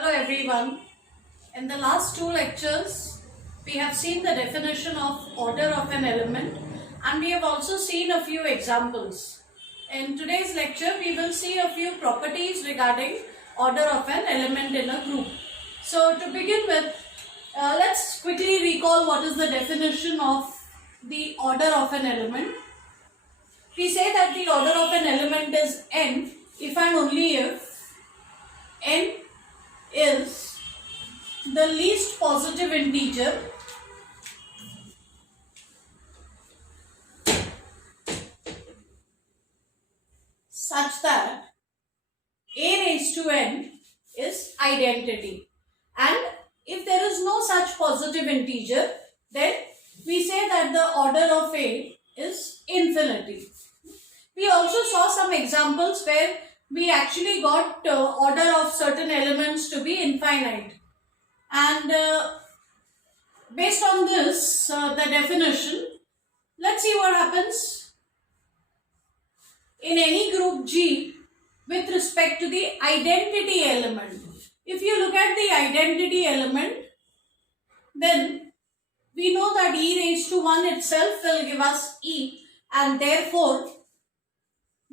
Hello everyone. In the last two lectures, we have seen the definition of order of an element and we have also seen a few examples. In today's lecture, we will see a few properties regarding order of an element in a group. So to begin with, let's quickly recall what is the definition of the order of an element. We say that the order of an element is n if and only if n is the least positive integer such that a raised to n is identity, and if there is no such positive integer, then we say that the order of a is infinity. We also saw some examples where we actually got order of certain elements to be infinite, and based on this the definition, let's see what happens in any group G with respect to the identity element. If you look at the identity element, then we know that e raised to 1 itself will give us e, and therefore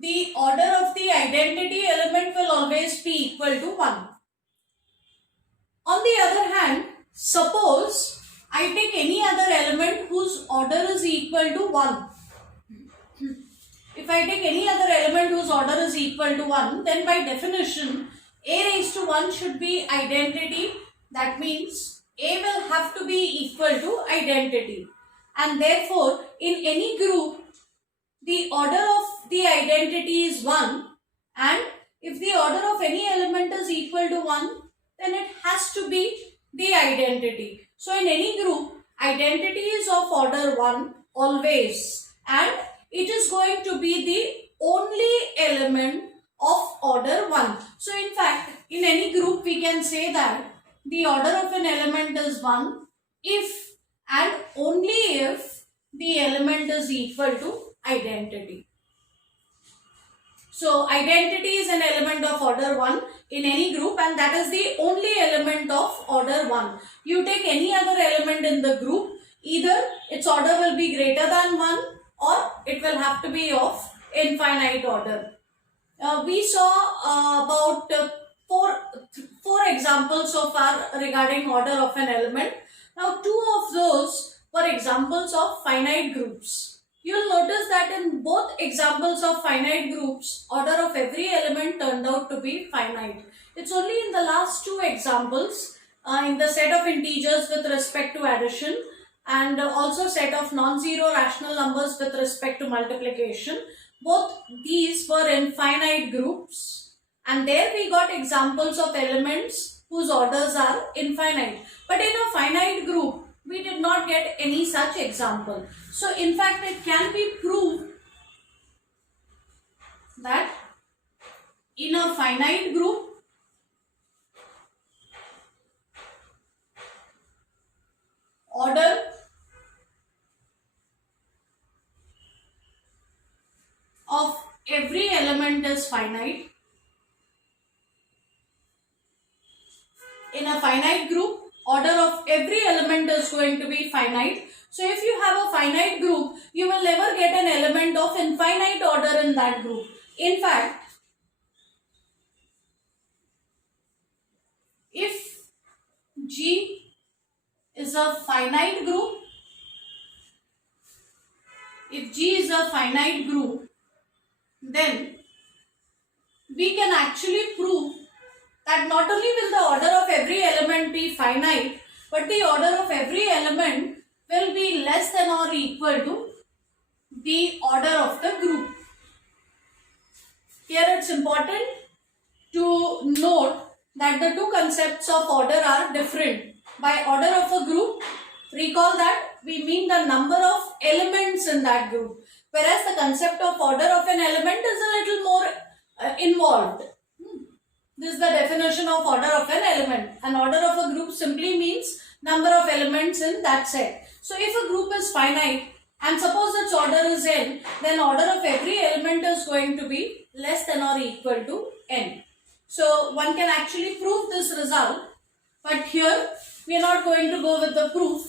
the order of the identity element will always be equal to 1. On the other hand, suppose I take any other element whose order is equal to 1. If I take any other element whose order is equal to 1, then by definition, a raised to 1 should be identity. That means a will have to be equal to identity. And therefore, in any group, the order of the identity is 1. And if the order of any element is equal to 1, then it has to be the identity. So in any group, identity is of order 1 always, and it is going to be the only element of order 1. So in fact, in any group we can say that the order of an element is 1 if and only if the element is equal to identity. So identity is an element of order 1 in any group, and that is the only element of order 1. You take any other element in the group, either its order will be greater than 1 or it will have to be of infinite order. We saw about four examples so far regarding order of an element. Now two of those were examples of finite groups. You'll notice that in both examples of finite groups, order of every element turned out to be finite. It's only in the last two examples, in the set of integers with respect to addition and also set of non-zero rational numbers with respect to multiplication. Both these were in finite groups, and there we got examples of elements whose orders are infinite. But in a finite group, we did not get any such example. So in fact, it can be proved that in a finite group, order of every element is finite. In a finite group, order of every element is going to be finite. So if you have a finite group, you will never get an element of infinite order in that group. In fact, if G is a finite group, then we can actually prove that not only will the order of every element be finite, but the order of every element will be less than or equal to the order of the group. Here it's important to note that the two concepts of order are different. By order of a group, recall that we mean the number of elements in that group, whereas the concept of order of an element is a little more involved. This is the definition of order of an element. An order of a group simply means number of elements in that set. So if a group is finite and suppose its order is n, then order of every element is going to be less than or equal to n. So one can actually prove this result, but here we are not going to go with the proof.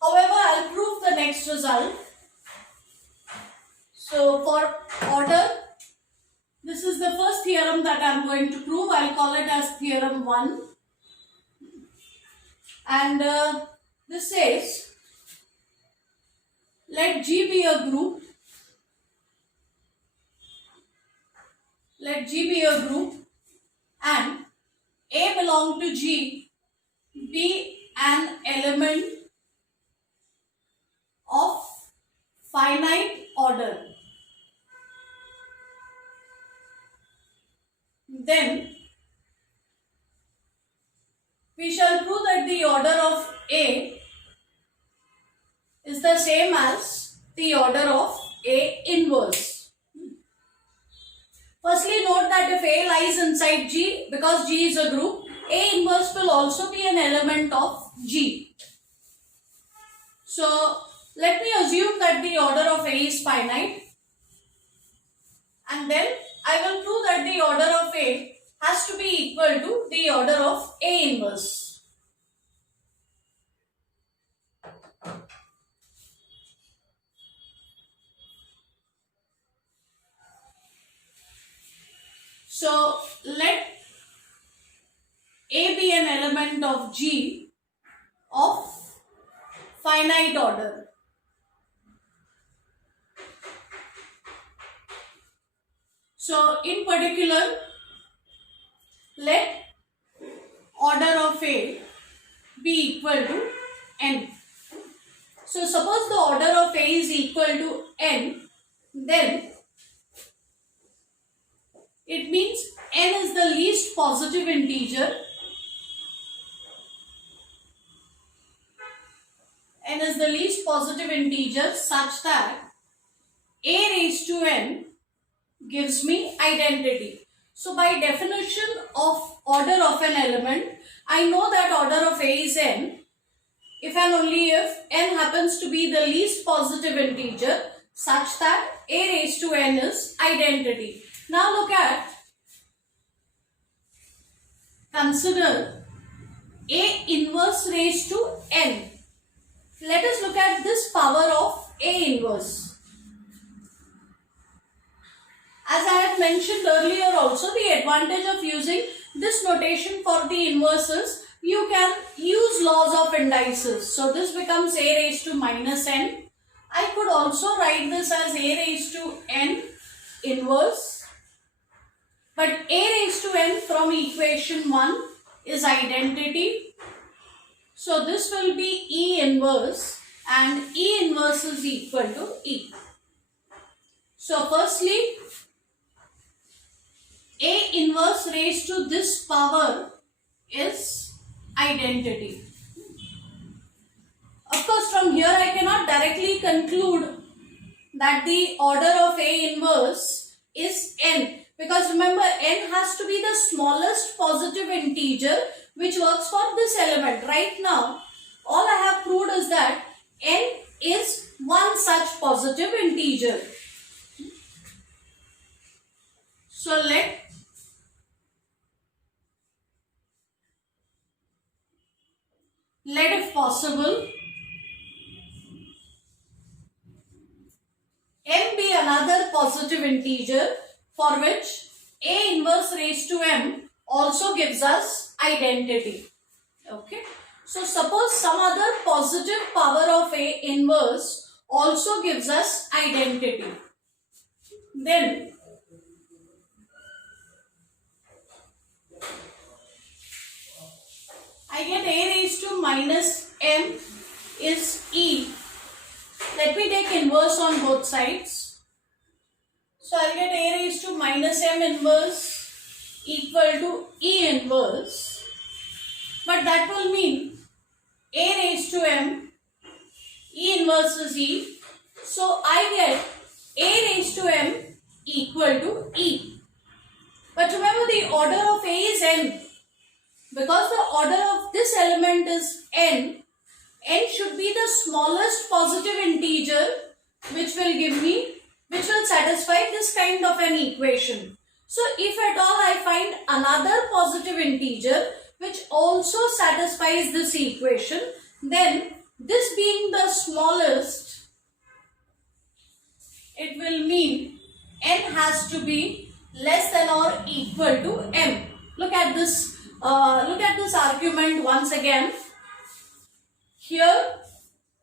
However, I'll prove the next result. So for order, this is the first theorem that I'm going to prove. I'll call it as theorem 1. And this says, let G be a group. Let G be a group and A belong to G be an element of finite order. Then we shall prove that the order of A is the same as the order of A inverse. Firstly, note that if A lies inside G, because G is a group, A inverse will also be an element of G. So, let me assume that the order of A is finite, and then I will prove that the order of A has to be equal to the order of A inverse. So, let A be an element of G of finite order. So, in particular, let order of A be equal to n. So, suppose the order of A is equal to n, then it means n is the least positive integer. N is the least positive integer such that A raised to n gives me identity. So by definition of order of an element, I know that order of A is n if and only if n happens to be the least positive integer such that A raised to n is identity. Now look at, consider A inverse raised to n. Let us look at this power of A inverse. As I had mentioned earlier also, the advantage of using this notation for the inverses, you can use laws of indices. So this becomes A raised to minus n. I could also write this as A raised to n inverse. But A raised to n from equation 1 is identity. So this will be E inverse, and E inverse is equal to E. So firstly, A inverse raised to this power is identity. Of course, from here I cannot directly conclude that the order of A inverse is n, because remember, n has to be the smallest positive integer which works for this element. Right now, all I have proved is that n is one such positive integer. So let if possible m be another positive integer for which A inverse raised to m also gives us identity. Okay. So suppose some other positive power of A inverse also gives us identity. Then I get A raised to minus m is E. Let me take inverse on both sides. So I'll get A raised to minus m inverse equal to E inverse. But that will mean A raised to m, E inverse is E. So I get A raised to m equal to E. But remember, the order of A is n. Because the order of this element is n, n should be the smallest positive integer which will which will satisfy this kind of an equation. So if at all I find another positive integer which also satisfies this equation, then this being the smallest, it will mean n has to be less than or equal to m. Look at this argument once again. Here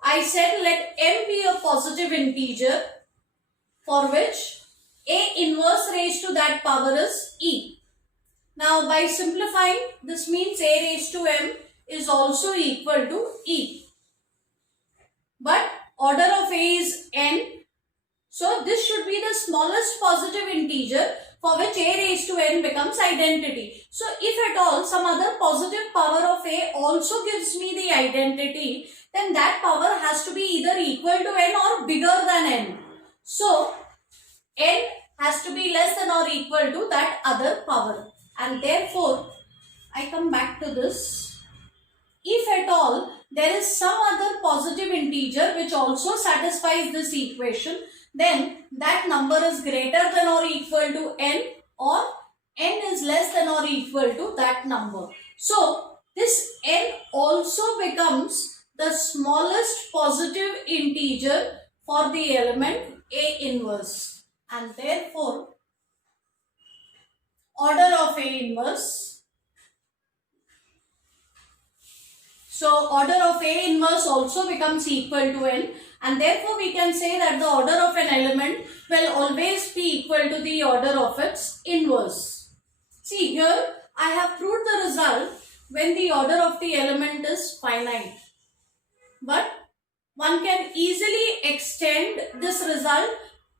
I said let m be a positive integer for which a inverse raised to that power is e. Now by simplifying, this means a raised to m is also equal to e. But order of a is n. So this should be the smallest positive integer for which a raised to n becomes identity. So if at all some other positive power of a also gives me the identity, then that power has to be either equal to n or bigger than n. So n has to be less than or equal to that other power. And therefore, I come back to this. If at all there is some other positive integer which also satisfies this equation, then that number is greater than or equal to n, or n is less than or equal to that number. So this n also becomes the smallest positive integer for the element A inverse, and therefore order of A inverse. So order of A inverse also becomes equal to n, and therefore we can say that the order of an element will always be equal to the order of its inverse. See here I have proved the result when the order of the element is finite. But one can easily extend this result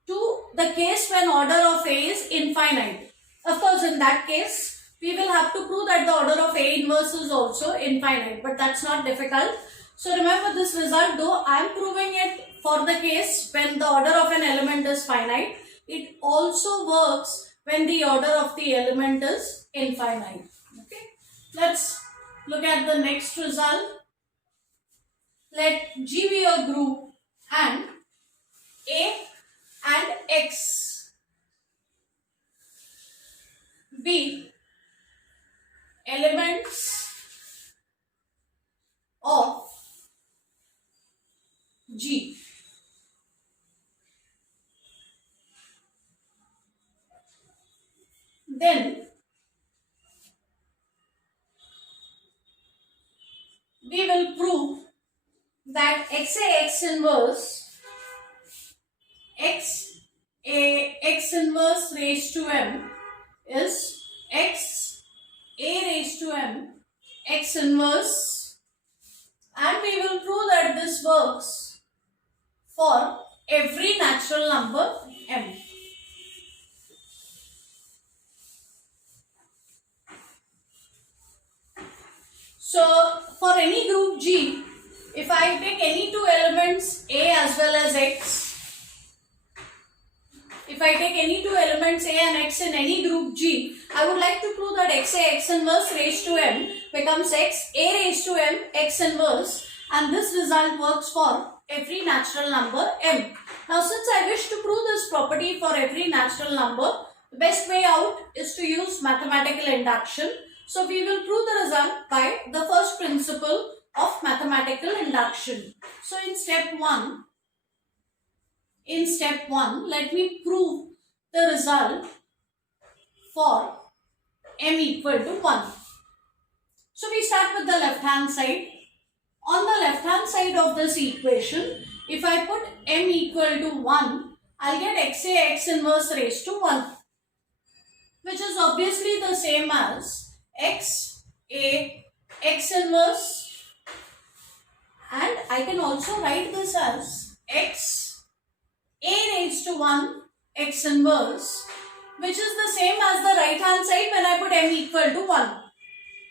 to the case when order of A is infinite. Of course, in that case, we will have to prove that the order of A inverse is also infinite, but that's not difficult. So remember this result, though I am proving it for the case when the order of an element is finite, it also works when the order of the element is infinite. Okay, let's look at the next result. Let G be a group and A and X be elements of G. Then we will prove that XA X inverse X inverse raised to m is X A raised to m X inverse, and we will prove that this works for every natural number m. So for any group G, if I take any two elements A as well as X, if I take any two elements A and X in any group G, I would like to prove that XA X inverse raised to m becomes X A raised to m X inverse, and this result works for every natural number m. Now since I wish to prove this property for every natural number, the best way out is to use mathematical induction. So we will prove the result by the first principle of mathematical induction. So in step 1, let me prove the result for m equal to 1. So we start with the left hand side. On the left hand side of this equation, if I put m equal to 1, I'll get XA X inverse raised to 1, which is obviously the same as XA X inverse, and I can also write this as X A raised to 1 X inverse, which is the same as the right hand side when I put m equal to 1.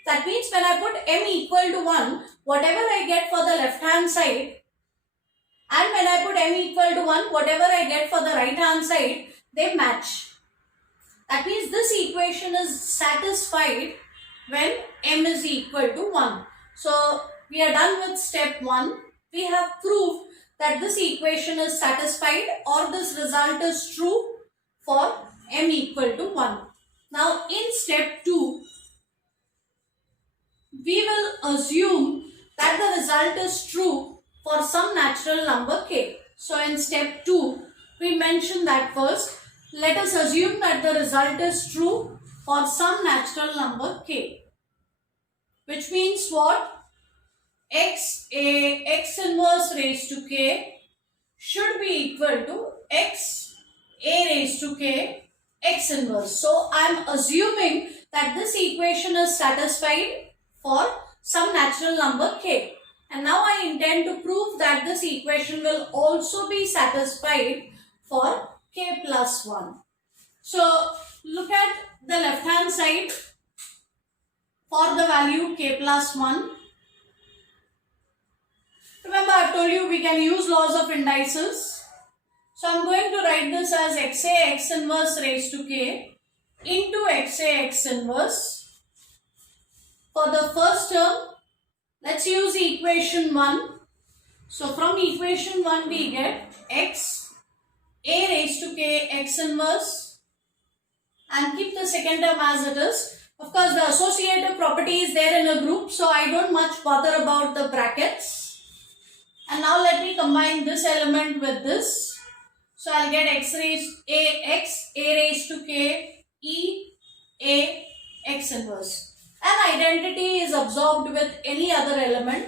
That means when I put m equal to 1, whatever I get for the left hand side, and when I put m equal to 1, whatever I get for the right hand side, they match. That means this equation is satisfied when m is equal to 1. So we are done with step 1. We have proved that this equation is satisfied or this result is true for m equal to 1. Now in step 2, we will assume that the result is true for some natural number k. So in step 2, we mention that first. Let us assume that the result is true for some natural number k. Which means what? X inverse raised to k should be equal to x a raised to k x inverse. So I am assuming that this equation is satisfied for some natural number k. And now I intend to prove that this equation will also be satisfied for k plus 1. So look at the left hand side for the value k plus 1. Remember, I have told you we can use laws of indices. So I am going to write this as xa x inverse raised to k into xa x inverse. For the first term, let's use equation 1. So from equation 1 we get x a raised to k x inverse, and keep the second term as it is. Of course, the associative property is there in a group, so I don't much bother about the brackets. And now let me combine this element with this. So I'll get x a raised to k e a x inverse. An identity is absorbed with any other element.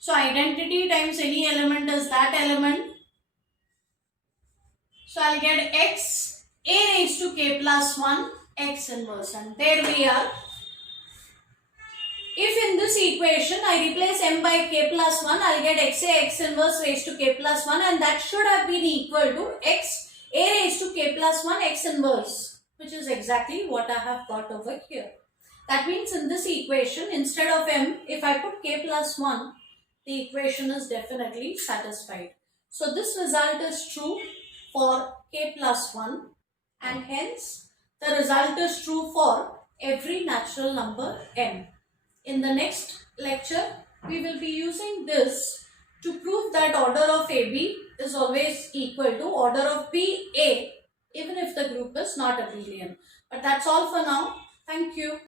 So identity times any element is that element. So I'll get x a raised to k plus 1 x inverse, and there we are. If in this equation I replace m by k plus 1, I'll get xa x inverse raised to k plus 1, and that should have been equal to x a raised to k plus 1 x inverse, which is exactly what I have got over here. That means in this equation, instead of m, if I put k plus 1, the equation is definitely satisfied. So this result is true for k plus 1, and hence the result is true for every natural number m. In the next lecture, we will be using this to prove that order of AB is always equal to order of BA, even if the group is not abelian. But that's all for now. Thank you.